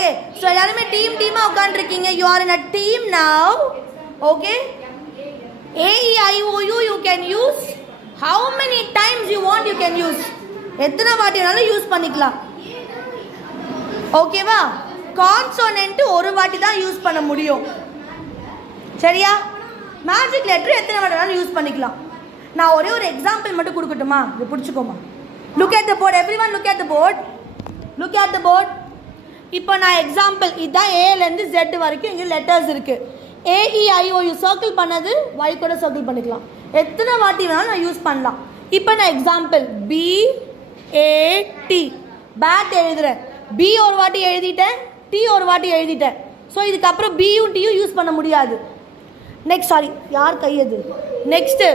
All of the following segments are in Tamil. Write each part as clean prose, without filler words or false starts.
Okay, so எல்லாரும் team உட்கார்ந்திருக்கீங்க. You are in a team now. Okay, A E I O U you can use how many times you want, you can use. எத்தனை வாட்டி வேணாலும் யூஸ் பண்ணிக்கலாம். ஓகேவா? கான்சோனன்ட் ஒரு வாட்டி தான் யூஸ் பண்ண முடியும். சரியா? மேஜிக் லெட்டர் எத்தனை வாட்டி வேணாலும் யூஸ் பண்ணிக்கலாம். நான் ஒரே ஒரு எக்ஸாம்பிள் மட்டும் கொடுக்கட்டுமா? இது பிடிச்சிக்கோமா? Look at the board. Everyone look at the board. Look at the board. இப்போ நான் எக்ஸாம்பிள் இதுதான் ஏலேருந்து Z வரைக்கும் இங்கே லெட்டர்ஸ் இருக்குது. AEIOU சர்க்கிள் பண்ணது Y கூட சர்க்கிள் பண்ணிக்கலாம். எத்தனை வாட்டி வேணாலும் நான் யூஸ் பண்ணலாம். இப்போ நான் எக்ஸாம்பிள் BAT பேட் எழுதுகிறேன். B ஒரு வாட்டி எழுதிட்டேன், T ஒரு வாட்டி எழுதிட்டேன். ஸோ இதுக்கப்புறம் பியும் டியும் யூஸ் பண்ண முடியாது. நெக்ஸ்ட் சாரி யார் கையது? நெக்ஸ்ட்டு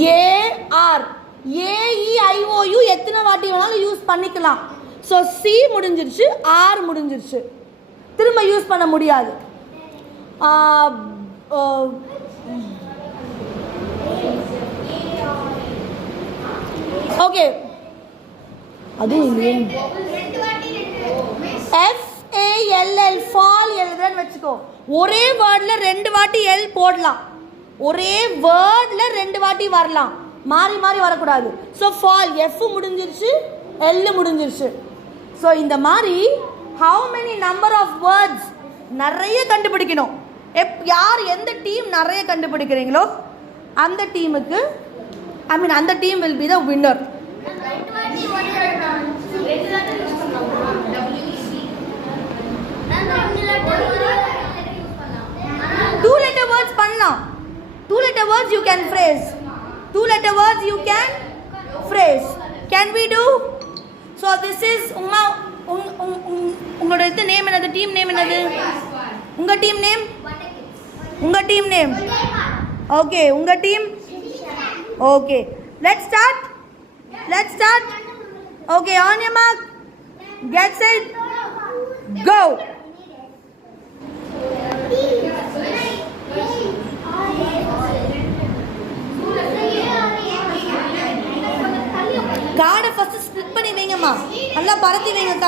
CAR AEIOU எத்தனை வாட்டி வேணாலும் யூஸ் பண்ணிக்கலாம். ஸோ C முடிஞ்சிருச்சு, R முடிஞ்சிருச்சு, திரும்ப யூஸ் பண்ண முடியாது. ஓகே, அதுவும் FALL ஃபால் எழுதுறேன்னு வச்சுக்கோ. ஒரே வேர்டில் ரெண்டு வாட்டி எல் போடலாம், ஒரே வேர்டில் ரெண்டு வாட்டி வரலாம், மாறி மாறி வரக்கூடாது. ஸோ ஃபால் எஃப் முடிஞ்சிருச்சு, எல் முடிஞ்சிருச்சு. ஸோ இந்த மாதிரி how many number of words நிறைய கண்டுபிடிக்கணும். யார் எந்த டீம் நிறைய கண்டுபிடிக்கிறீங்களோ அந்த டீமுக்கு அந்த team will be the winner. Two letter words பண்ணலாம். Two letter words you can phrase. Two letter words you can phrase. Can we do? So this is உங்களோட இது நேம் என்னது? டீம் நேம் என்னது? உங்க டீம் நேம்? உங்க டீம் நேம்? ஓகே, உங்க team? Okay, let's start. Let's start. Okay, on your mark, get set, go. கார்டை ஃபர்ஸ்ட் ஸ்ப்ளிட் பண்ணி வைங்கம்மா, நல்லா பரத்தி வைங்க